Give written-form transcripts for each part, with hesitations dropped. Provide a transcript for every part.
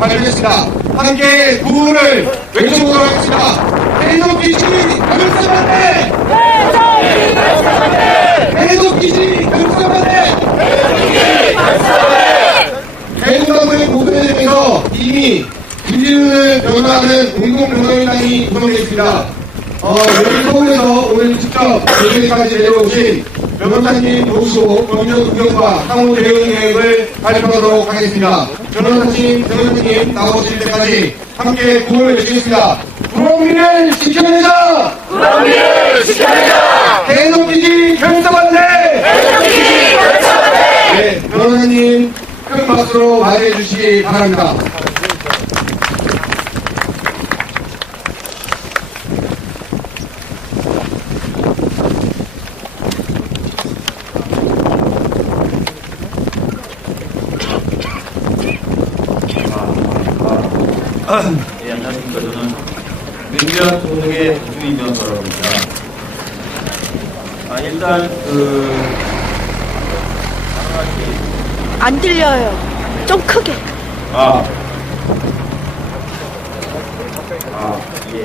발표했습니다. 함께 구호를 외쳐보도록 하겠습니다. 해독기지 결사반대! 해독기지 결사반대! 해독당의 보도에 대해서 이미 기준을 변화하는 공동변호인단이 구성되어 있습니다. 여기 서울에서 오늘 직접 여기까지 내려오신 변호사님 모시고 법률 구경과 향후 대응 계획을 발표하도록 하겠습니다. 변호사님, 변호사님 나오실 때까지 함께 구호를 외치겠습니다. 불법미를 지켜내자! 불법미를 지켜내자! 해독기지 결사반대! 해독기지 결사반대! 네, 변호사님 큰 박수로 맞이해 주시기 바랍니다. 네, 안녕하십니까. 저는 민주화 소속의 주민 변호사라고 합니다. 일단 안 들려요. 좀 크게. 예.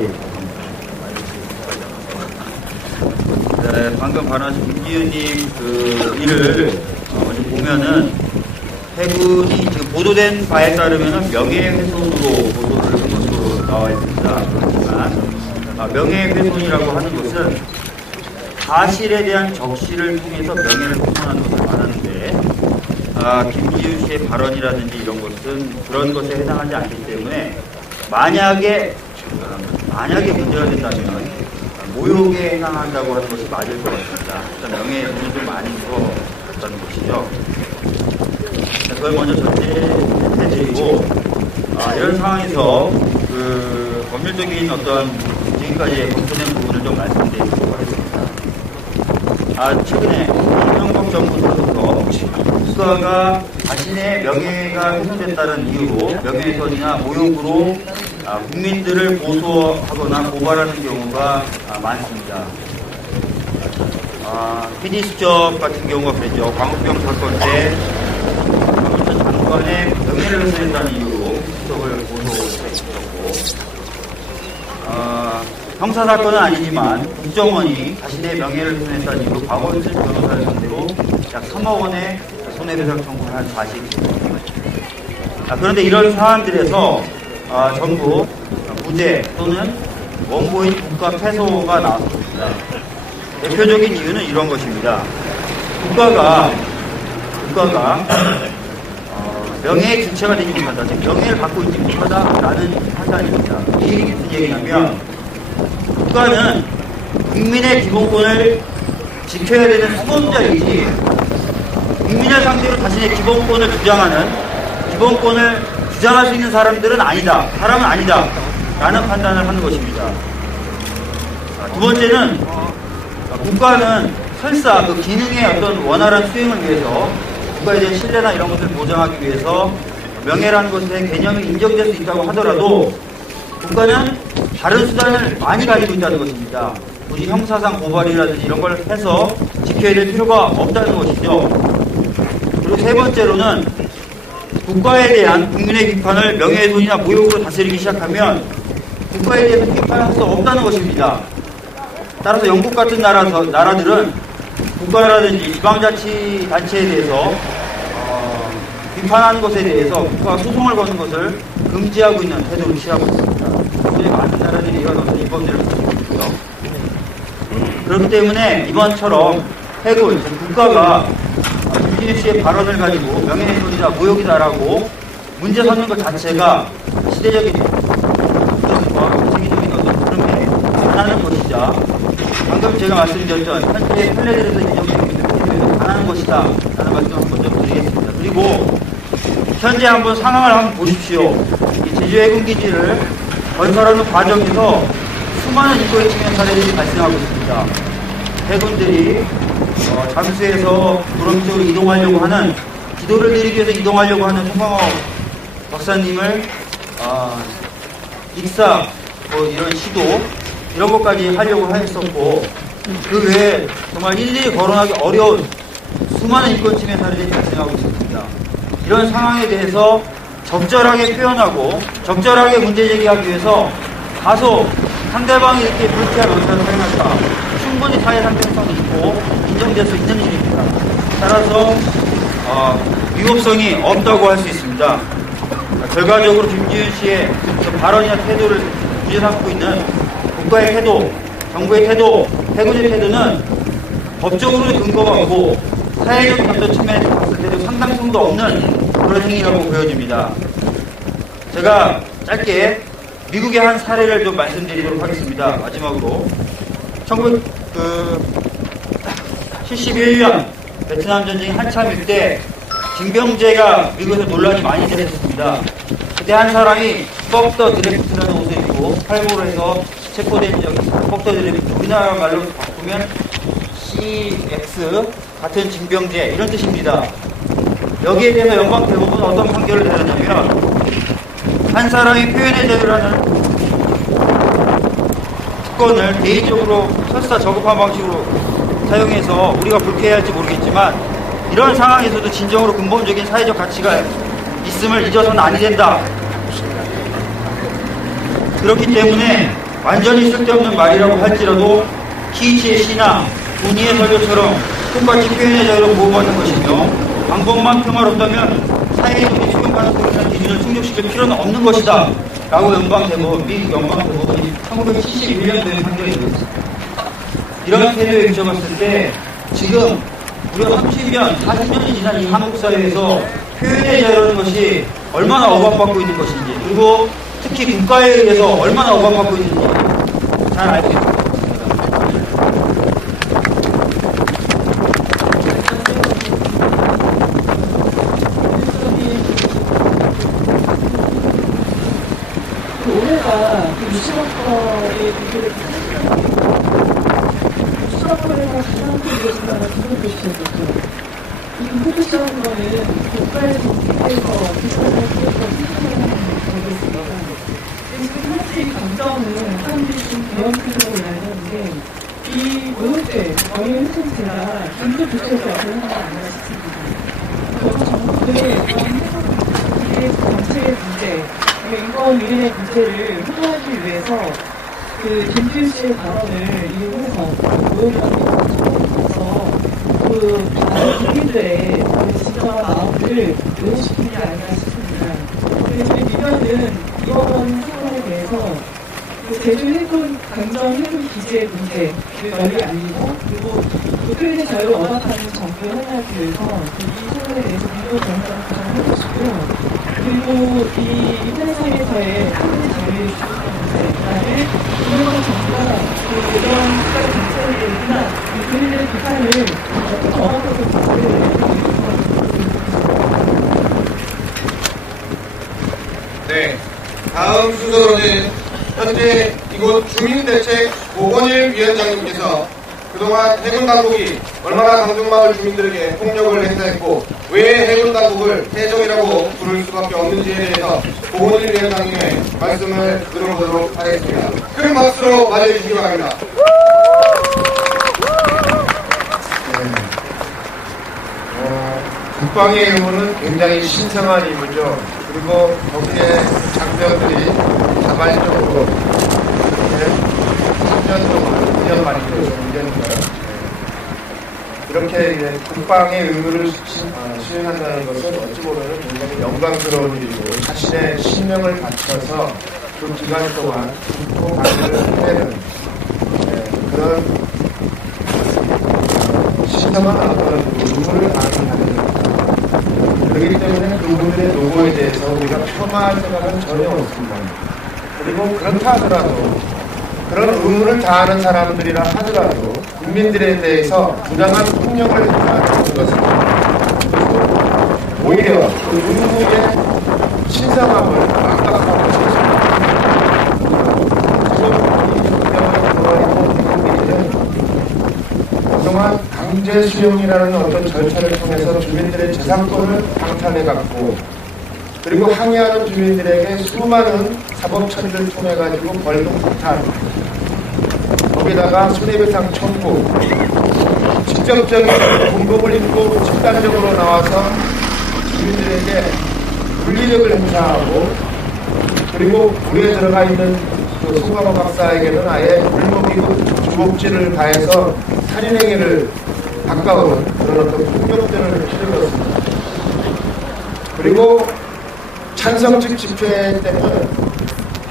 네, 방금 발언하신 김기현님 일을 먼저 보면은 해군이 지금 보도된 바에 따르면 명예훼손으로 보도를 한 것으로 나와 있습니다. 그렇지만 명예훼손이라고 하는 것은 사실에 대한 적시를 통해서 명예를 훼손하는 것을 말하는데 김지우 씨의 발언이라든지 이런 것은 그런 것에 해당하지 않기 때문에 만약에 문제가 된다면 모욕에 해당한다고 하는 것이 맞을 것 같습니다. 일단 명예훼손이 좀 많이 들어갔다는 것이죠. 그걸 먼저 전제해드리고 이런 상황에서 법률적인 어떤 지금까지 검토된 부분을 좀 말씀드리도록 하겠습니다. 최근에 이명박 정부 들어서서 국가가 자신의 명예가 훼손됐다는 이유로 명예훼손이나 모욕으로 국민들을 고소하거나 고발하는 경우가 많습니다. PD수첩 같은 경우가 그랬죠. 광우병 사건 때 장관의 명예를 훼손했다는 이유로 수석을 고소했었고, 형사사건은 아니지만 국정원이 자신의 명예를 훼손했다는 이유로 박원순 변호사를 상대로 약 3억 원의 손해배상 청구를 한 사실이 있습니다. 그런데 이런 사안들에서 전부 무죄 또는 원고인 국가 패소가 나왔습니다. 대표적인 이유는 이런 것입니다. 국가가 명예의 주체가 되지 못한다. 즉 명예를 갖고 있지 못하다라는 판단입니다. 이게 무슨 얘기냐면 국가는 국민의 기본권을 지켜야 되는 수범자이지 국민을 상대로 자신의 기본권을 주장할 수 있는 사람은 아니다 라는 판단을 하는 것입니다. 두 번째는 국가는 설사 그 기능의 어떤 원활한 수행을 위해서 국가에 대한 신뢰나 이런 것을 보장하기 위해서 명예라는 것의 개념이 인정될 수 있다고 하더라도 국가는 다른 수단을 많이 가지고 있다는 것입니다. 굳이 형사상 고발이라든지 이런 걸 해서 지켜야 될 필요가 없다는 것이죠. 그리고 세 번째로는 국가에 대한 국민의 비판을 명예훼손이나 모욕으로 다스리기 시작하면 국가에 대해서 비판할 수 없다는 것입니다. 따라서 영국 같은 나라들은 국가라든지 지방자치단체에 대해서 비판하는 것에 대해서 국가가 소송을 거는 것을 금지하고 있는 태도를 취하고 있습니다. 굉장히 많은 나라들이 이런 어떤 입법들을 가지고 있고요. 그렇기 때문에 이번처럼 해군, 국가가 김진우 씨의 발언을 가지고 명예훼손이다, 모욕이다라고 문제 삼는 것 자체가 시대적인 어떤 세계적인 어떤 흐름에 반하는 것이자 방금 제가 말씀드렸던 현재 판례들에서 인정되는 게 반하는 것이다 라는 말씀을 한번 좀 드리겠습니다. 그리고 현재 한번 상황을 한번 보십시오. 이 제주 해군기지를 건설하는 과정에서 수많은 인권의 침해 사례들이 발생하고 있습니다. 해군들이 잠수해서 구름 쪽으로 이동하려고 하는, 기도를 드리기 위해서 이동하려고 하는 송광호 박사님을 익사 이런 시도 이런 것까지 하려고 했었고, 그 외에 정말 일일이 거론하기 어려운 수많은 인권 침해 사례들이 발생하고 있습니다. 이런 상황에 대해서 적절하게 표현하고 적절하게 문제 제기하기 위해서 다소 상대방이 이렇게 불쾌한 언사를 사용할까 충분히 사회 상대성이 있고 인정될 수 있는 일입니다. 따라서 위법성이 없다고 할 수 있습니다. 결과적으로 김지윤 씨의 발언이나 태도를 문제 삼고 있는 국가의 태도, 정부의 태도, 해군의 태도는 법적으로도 근거가 없고 사회적 감정 측면에서 봤을 때도 상당성도 없는 그런 행위라고 보여집니다. 제가 짧게 미국의 한 사례를 좀 말씀드리도록 하겠습니다. 마지막으로 1971년 베트남 전쟁이 한참일 때 징병제가 미국에서 논란이 많이 됐었습니다. 그때 한 사람이 퍽더 드래프트라는 옷을 입고 팔보를 해서 체포된 적이 있습니다. 퍽더 드래프트, 우리나라 말로 바꾸면 CX 같은 징병제 이런 뜻입니다. 여기에 대해서 연방 대법원은 어떤 판결을 내렸냐면 한 사람이 표현의 자유라는 특권을 개인적으로 설사 저급한 방식으로 사용해서 우리가 불쾌해할지 모르겠지만 이런 상황에서도 진정으로 근본적인 사회적 가치가 있음을 잊어서는 아니 된다. 그렇기 때문에 완전히 쓸데없는 말이라고 할지라도 키이치의 시나 본의의 설교처럼 똑같이 표현의 자유로 보호받는 것이며 방법만 평화롭다면 사회적인 수용 가능성이라는 기준을 충족시킬 필요는 없는 것이다 라고 미국 연방대법원이 1971년도에 판결이 되었습니다. 이런 태도에 비춰봤을 때 지금 무려 30년, 40년이 지난 이 한국 사회에서 표현의 자유라는 것이 얼마나 억압받고 있는 것인지 그리고 특히 국가에 의해서 얼마나 억압받고 있는지 잘 알고 있습니다. 올해가 유치원과의 비교를 유치원과가 가장 큰 이것이라는 등록교 시험이었죠. 이 등록교 시험과는 국가에서 기대해서 비슷한 기대해서 신청을 하는 거겠습니다. 지금 현재 이 강점은 사람들이 좀 대형적으로 이야기하는데 이 노역대, 어린 해상제가 긴급 조치에서 역할을 하는 게 아니라 싶습니다. 그래서 정부의 그런 정책의 문제, 인권 유린의 문제를 해소하기 위해서 김지윤 씨의 발언을 이용해서 노역이라서 다른 국민들의 진정한 마음을 외우시키는 게 아닌가 싶습니다. 저희 민변은 이번 사건에 대해서 제주 해군 강정 해군 기지의 문제를 널리 알리고 그리고 표현의 자유를 억압하는 정부의 활약을 위해서 이 사건에 대해서 민변 정부를 구성해주시고요. 그리고 이 인터넷상에서의 표현의 자유를 주는 문제를 이런 정부가 이런 국가의 정책을 내리나 국민들의 비판을 어떻게 억압해서 정책을 네, 다음 순서로는 현재 이곳 주민대책 오건일 위원장님께서 그동안 해군당국이 얼마나 강정마을 주민들에게 폭력을 행사했고 왜 해군당국을 해적이라고 부를 수밖에 없는지에 대해서 오건일 위원장님의 말씀을 들어보도록 하겠습니다. 큰 박수로 맞이해주시기 바랍니다. 국방의 의무는 굉장히 신성한 임무죠. 그리고 거기에 장병들이 자발적으로 3년 동안 훈련 많이 했죠. 이렇게 국방의 의무를 수행한다는 것은 어찌 보면 굉장히 영광스러운 일이고 자신의 신명을 바쳐서 그 기간 동안 국토 관리를 해내는 그런 신성한 어떤 의무를 다하는 그렇기 때문에 그분들의 노고에 대해서 우리가 폄하할 생각은 전혀 없습니다. 그리고 그렇다 하더라도 그런 의무를 다하는 사람들이라 하더라도 국민들에 대해서 부당한 폭력을 행사하는 것은 오히려 그 의무의 신성함을 망각하고 있습니다. 그동안 강제 수용이라는 어떤 절차를 통해서 주민들의 재산권을 강탈해갔고 그리고 항의하는 주민들에게 수많은 사법 처리를 통해 가지고 벌금 폭탄 거기다가 손해배상 청구 직접적인 공복을 입고 집단적으로 나와서 주민들에게 물리력을 행사하고 그리고 물에 들어가 있는 그 송강호 박사에게는 아예 물먹이고 주먹질을 가해서 살인행위를 가까운 그런 어떤 폭력들을 치르었습니다. 그리고 찬성측 집회 때는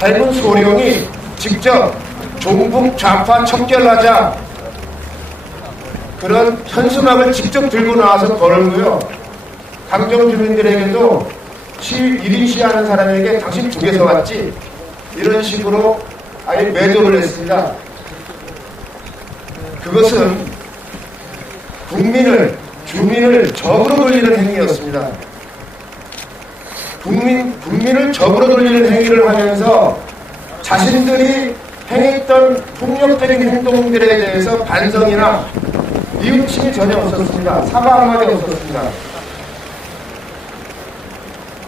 해군 소령이 직접 종북 좌파 척결하자 그런 현수막을 직접 들고 나와서 걸고요. 강정 주민들에게도 1인 시하는 사람에게 당신 북에서 왔지? 이런 식으로 아예 매도를 했습니다. 그것은 주민을 적으로 돌리는 행위였습니다. 국민을 적으로 돌리는 행위를 하면서 자신들이 행했던 폭력적인 행동들에 대해서 반성이나 이웃심이 전혀 없었습니다. 사과 한마디 없었습니다.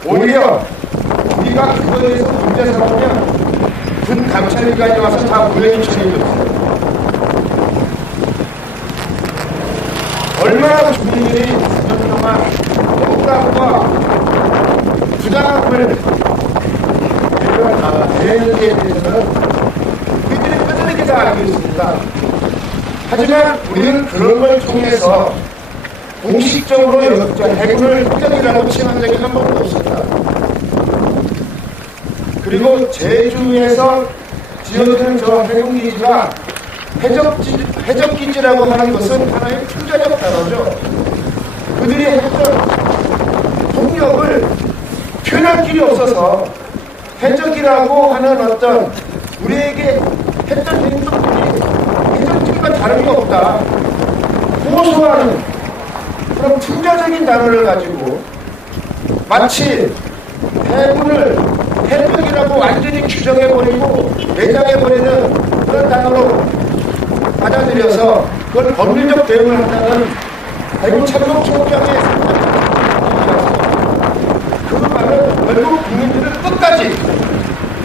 오히려 우리가 그거에 대해서 문제 삼으면 군 감찰기관이 와서 다 무혐의 처리해줬어요. 얼마나 주민들이 9년 동안 억울함과 부당함을 대행에 대해서는 우리들이 뼈저리게 다 알고 있습니다. 하지만 우리는 그런 걸 통해서 공식적으로 해군을 흑역이라고 칭한 적이 한 번도 없습니다. 그리고 제주에서 지어지는 저 해군기지가 해적기지라고 하는 것은 하나의 풍자적 단어죠. 그들이 했던 폭력을 표현할 길이 없어서 해적이라고 하는 어떤 우리에게 했던 행동들이 해적들과 다른 게 없다. 호소하는 그런 풍자적인 단어를 가지고 마치 해군을 해적이라고 완전히 규정해버리고 매장해버리는 그런 단어로 받아들여서 그걸 법률적 대응을 한다는 해군 참모총장의 그 말은 결국 국민들을 끝까지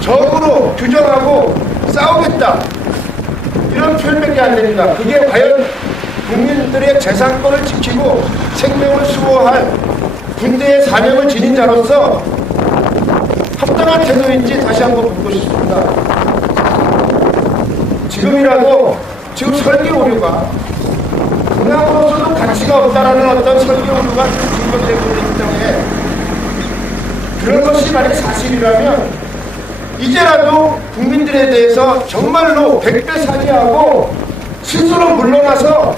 적으로 규정하고 싸우겠다 이런 표현밖에 안 됩니다. 그게 과연 국민들의 재산권을 지키고 생명을 수호할 군대의 사명을 지닌 자로서 합당한 태도인지 다시 한번 묻고 싶습니다. 지금이라도 지금 설계 오류가 문화으로서도 가치가 없다라는 어떤 설계 오류가 증거되고 있기 때문에 그런 것이 만약 사실이라면 이제라도 국민들에 대해서 정말로 백배사죄하고 스스로 물러나서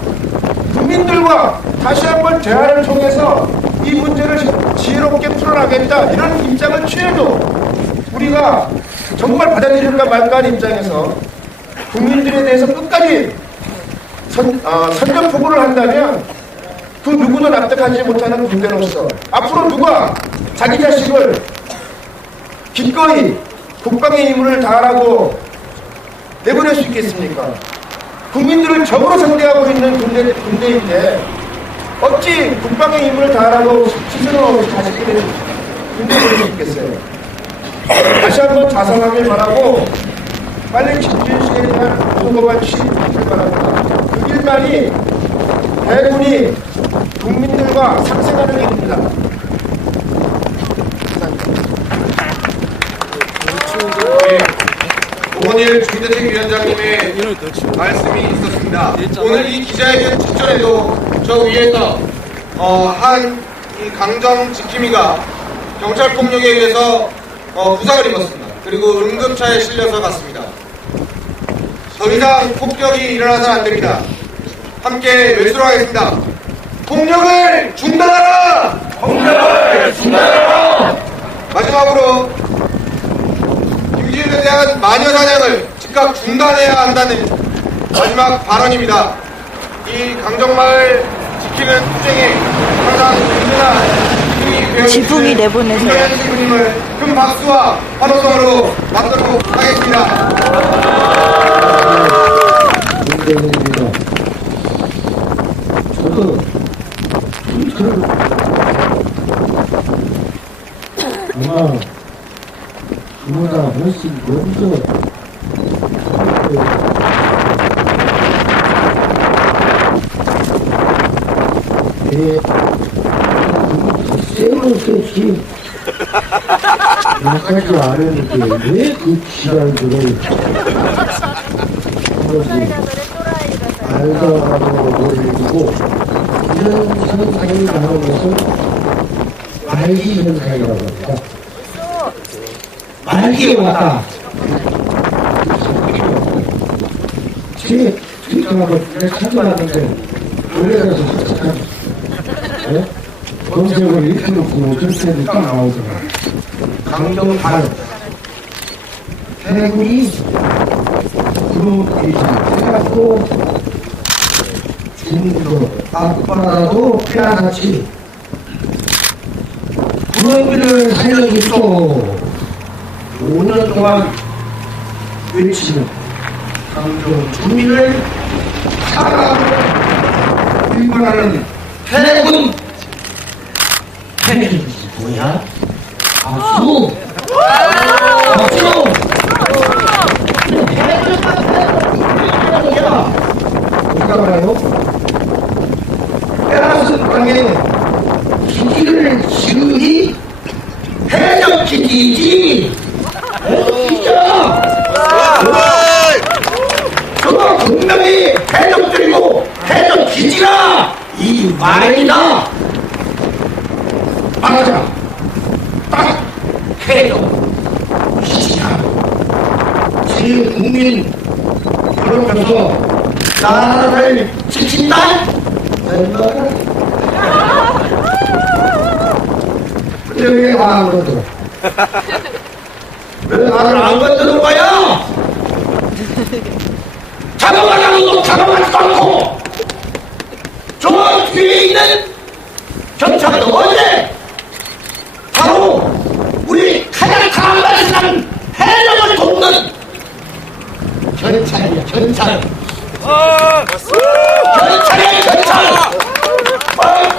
국민들과 다시 한번 대화를 통해서 이 문제를 지혜롭게 풀어나겠다 이런 입장을 취해도 우리가 정말 받아들일까 말까 하는 입장에서 국민들에 대해서 끝까지 선전포고를 한다면 그 누구도 납득하지 못하는 군대로서 앞으로 누가 자기 자식을 기꺼이 국방의 임무를 다하라고 내보낼 수 있겠습니까? 국민들을 적으로 상대하고 있는 군대인데 어찌 국방의 임무를 다하라고 스스로 자식들을 군대에 보낼 수 있겠어요? 다시 한번 자성하길 바라고 빨리 김진식에 대한 보고만 취임하길 바랍니다. 그 길만이 해군이 국민들과 상생하는 일입니다. 오건일 주민대책위원장님의 말씀이 있었습니다. 오늘 이 기자회견 직전에도 저 위에서 이 강정 지킴이가 경찰 폭력에 의해서 부상을 입었습니다. 그리고 응급차에 실려서 갔습니다. 더 이상 폭격이 일어나서는 안 됩니다. 함께 외치도록 하겠습니다. 폭력을 중단하라! 폭력을 중단하라! 마지막으로 김지윤에 대한 마녀 사냥을 즉각 중단해야 한다는 마지막 발언입니다. 이 강정마을 지키는 투쟁에 항상 든든한 지붕이 내보내세요. 지붕님을 큰 박수와 환호성으로 맞도록 하겠습니다. 저도 누구나 훨씬 먼저 세우는 것이 여기까지 아는데 왜 그 지랄들을 알다가도 모르고 이런 현상이 나는 것을 말기 현상이라고 합니다. 말기에 왔다. 제 트위터하고 찾아왔는데 노래에서 착착한 검색을 이렇게 놓고 어쩔 딱 나오더라. 강정팔 해군이 그룹이 해갖고 중도 앞바다도 빼앗았지. 구렁이를 살려주소 5년 동안 외치는 강정 주민을 사랑하고 일관하는 해군 해군이 뭐야? 박수! 박수! 어디가 말아요? 빼앗은 땅에 기지를 지으니 해적 기지이지! 기자! 저거 분명히 해적들이고 해적 기지라! 이 말이다! 맞아! 딱 해적 기지야! 지금 국민 그러면서 나라를 지킨다? 근데 왜 안 건드려? 왜 나를 안 건드는 거야? 잡아가라는 놈 잡아가지도 않고 저 뒤에 있는 경찰은 언제? 바로 우리 가장 강한 사람 해적을 돕는 경찰이야 경찰. 경찰이야 경찰.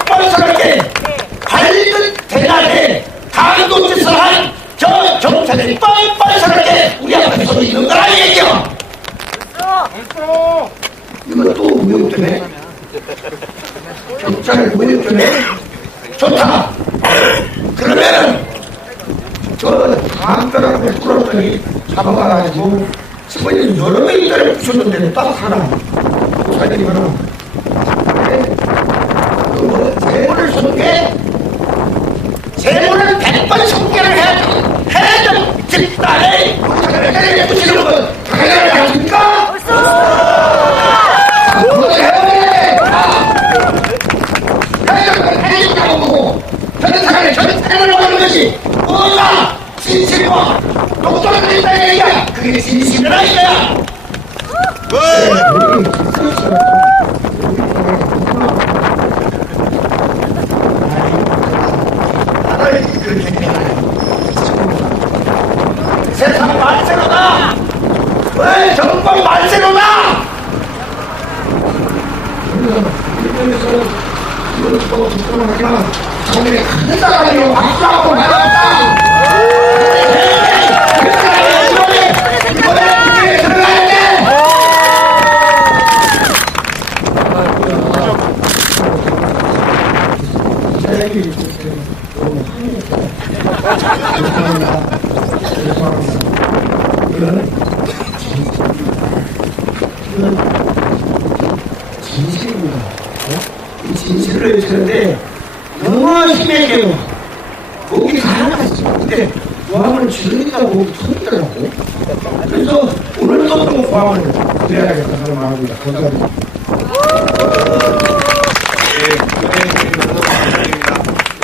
뻔뻔스럽게 밝은 대낮에 강도 짓을 한 저 경찰들이 뻔뻔스럽게 우리 앞에 서 있는 거라 이 얘기야. 이거 또 무용되네. 경찰 무용되네. 좋다. 그러면은 저 담벼락에 풀었더니 잡아가지고 시부님 여러 명이를 부셨는데 딱 하나 사장님 하나 그 세모를 손괴 세모를 100번 손괴를 해야지 해야지 집단에 우리 사장님을 부시는 건 당연하지 않습니까? 그것을 해보네. 해야지 해야지라고 보고 저는 사장을 원하는 것이 뭐가 진실과 독점을 드린다는 얘기야. 그게 진실이라 이거야. 나를 그렇게 세상 말세로다. 왜 정권 말세로다. 정권이 큰 사람이요 박수하고 나갔다. 진실입니다. 이 진실을 외치는데 너무 심해져요. 목이 가라앉았어. 근데 보안을 지르니까 목이 터지더라고. 그래서 오늘도 또 보안을 드려야겠다는 마음입니다. 감사합니다.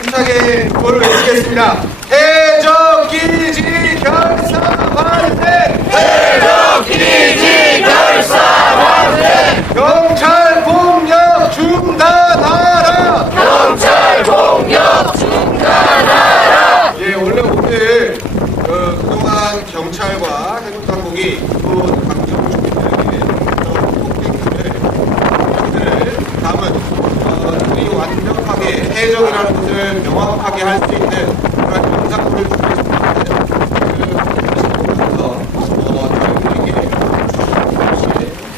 힘차게 구호를 외치겠습니다. 해적기지 결사반대! 해적기지 결사반대! 경찰 폭력 중단하라! 경찰 폭력 중단하라! 예, 원래 오늘 그동안 경찰과 해군당국이 또 강정 주민들에게 폭행들을 담은 우리 완벽하게 해적이라는 것을 명확하게 할 수 있는 그런 영상물을 준비했습니다.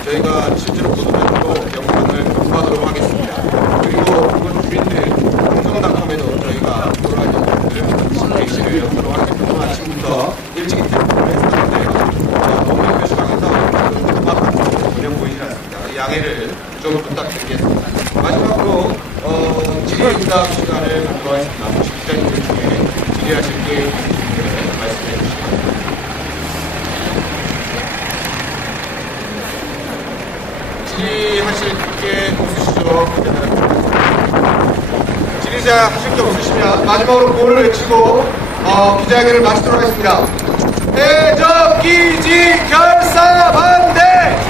저희가 실제로 보도면서 영상을 공부하도록 하겠습니다. 그리고 이번 주민들 공정닷컴에도 저희가 여러 가지 영상들을 실시를 이어지기 때문에 너무 표시 강해서 전혀 보이지 않습니다. 양해를 좀 부탁드리겠습니다. 마지막으로 질의응답 시간을 갖도록 하겠습니다. 기자님들 중에 질의하실 게 있으면 말씀해 주시기 바랍니다. 질의하실 게 없으시죠? 질의자 하실 게 없으시면 마지막으로 구호를 외치고 기자회견을 마치도록 하겠습니다. 해적기지 결사 반대!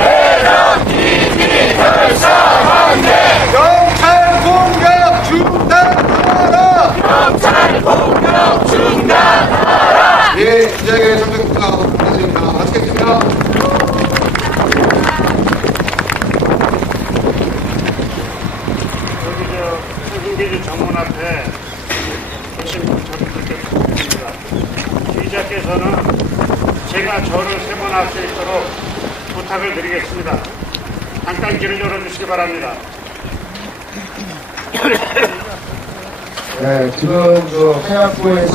해적기지 결사 반대! 경찰 공격 중단하라! 경찰 공격 중단하라! 예, 기자회견 참석입니다. 감사드립니다. 마치겠습니다. 흥기주 정문 앞에 계신 저분들께 부탁드립니다. 기자께서는 제가 저를 세 번 할 수 있도록 부탁을 드리겠습니다. 잠깐 길을 열어주시기 바랍니다. 네, 지금 해안구에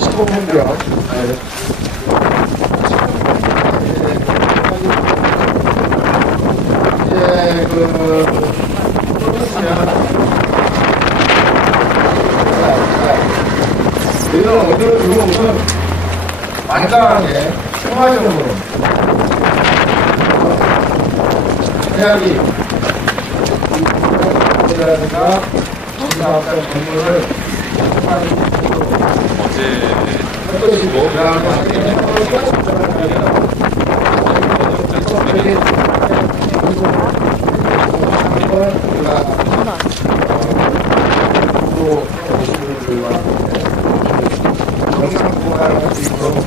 15분경 이런 어디로 들어오면 완전하게 평화적으로 해야지 라든가 사업자 건물을 할 것이고 영상 보관을 할 수 있도록